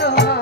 ছিল